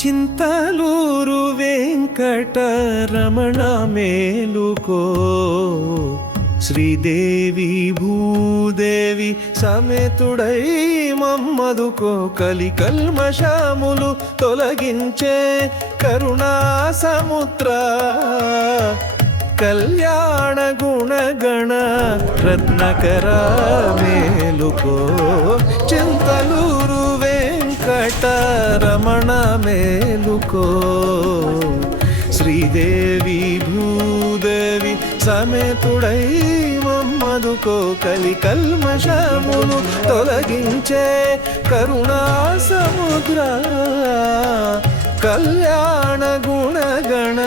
చింతలూరు వెంకటరమణ మేలుకో, శ్రీదేవి భూదేవి సమేతుడై మమ్మదుకో, కలి కల్మషములు తొలగించే కరుణా సముద్ర, కళ్యాణ గుణగణ రత్నకర మేలుకో, చింతలూరు వెంకటరమణ మేలుకో, శ్రీదేవి భూదేవి సమేతుడై మమ్మదుకో, కలి కల్మషములు తొలగించే కరుణా సముద్ర, కళ్యాణ గుణగణ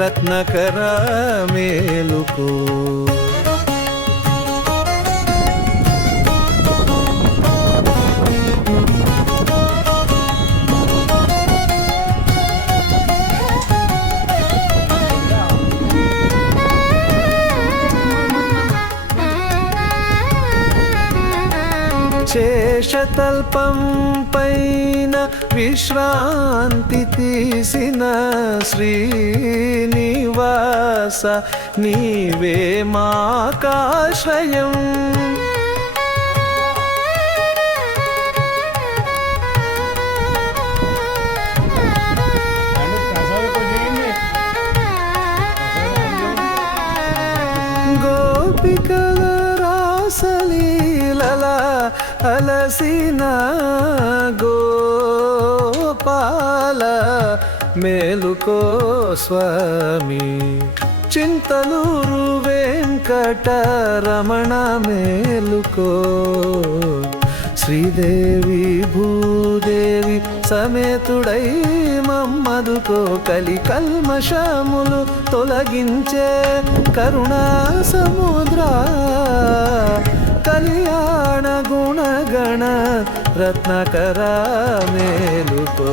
రత్నకర మేలుకో. శేషతల్పం పైన విశ్రాంతి తీసిన శ్రీనివాస, నీవే మాకాశ్రయం. గోపికల రాసలీలల అలసిన గోపాల మేలుకో స్వామి, చింతలూరు వెంకటరమణ మేలుకో, శ్రీదేవి భూదేవి సమేతుడై మమ్మదుకో, కలి కల్మషములు తొలగించే కరుణా సముద్ర, కళ్యాణ గుణగణ రత్నకర మేలుకో.